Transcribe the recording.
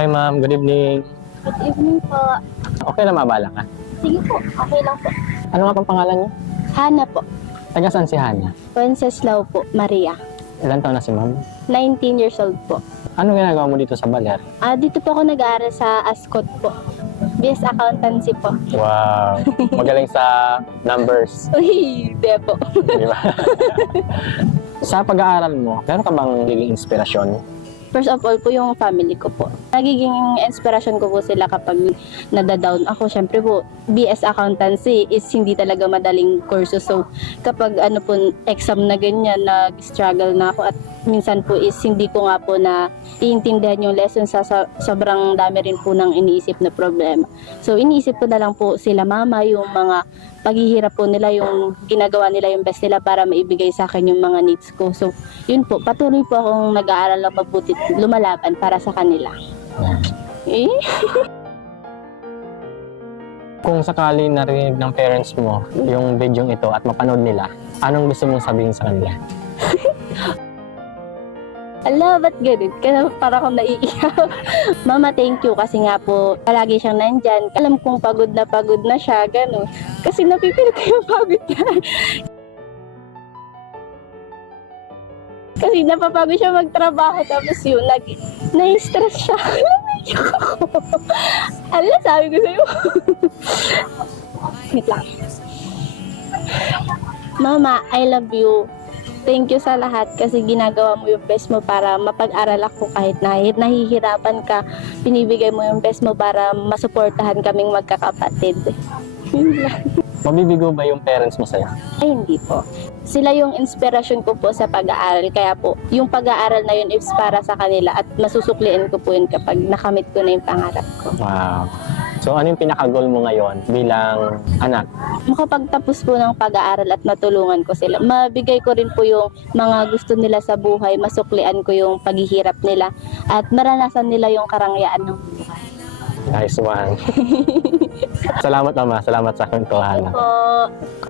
Hi ma'am, good evening. Good evening po. Okay lang mabala ka. Sige po, okay lang po. Ano nga pang pangalan niyo? Hana po. Taga saan si Hana? Wenceslao po, Maria. Ilan taon na si ma'am? 19 years old po. Ano ginagawa mo dito sa Baler? Ah, dito po ako nag-aaral sa Ascot po. BS Accountancy po. Wow, magaling sa numbers, Uy, de po. di ba? sa pag-aaral mo, meron ka bang naging inspirasyon? First of all po yung family ko po. Nagiging inspiration ko po sila kapag nadadown ako. Syempre po, BS Accountancy is hindi talaga madaling kurso. So, kapag ano po, exam na ganyan, nag-struggle na ako at minsan po is hindi ko nga po na iintindihan yung lesson sa, sa sobrang dami rin po ng iniisip na problema. So, iniisip ko na lang po sila mama, yung mga paghihirap po nila, yung ginagawa nila yung best nila para maibigay sa akin yung mga needs ko. So, yun po, patuloy po akong nag-aaral na mabuti, lumalaban para sa kanila. Eh? Kung sakali narinig ng parents mo yung video ito at mapanood nila, anong gusto mong sabihin sa kanila? Ala, ba't ganun? Kaya para akong naiiyak. Mama, thank you kasi nga po, palagi siyang nandyan. Alam kong pagod na pagod na siya, gano'n. Kasi napipil ko yung pagod niya. Kasi napapagod siya magtrabaho tapos yun, nag, na-stress siya. Ala, sabi ko sa'yo. Wait lang. Mama, I love you. Thank you sa lahat kasi ginagawa mo yung best mo para mapag-aral ako kahit nahihir, nahihirapan ka. Pinibigay mo yung best mo para masuportahan kaming magkakapatid. Mabibigo ba yung parents mo sa'yo? Ay, hindi po. Sila yung inspirasyon ko po sa pag-aaral. Kaya po, yung pag-aaral na yun is para sa kanila at masusuklian ko po yun kapag nakamit ko na yung pangarap ko. Wow. So ano yung pinaka-goal mo ngayon bilang anak? makapagtapos po ng pag-aaral at matulungan ko sila. Mabigay ko rin po yung mga gusto nila sa buhay, masuklian ko yung paghihirap nila at maranasan nila yung karangyaan ng buhay. Nice one. Salamat mama, salamat sa kwentuhan. Po.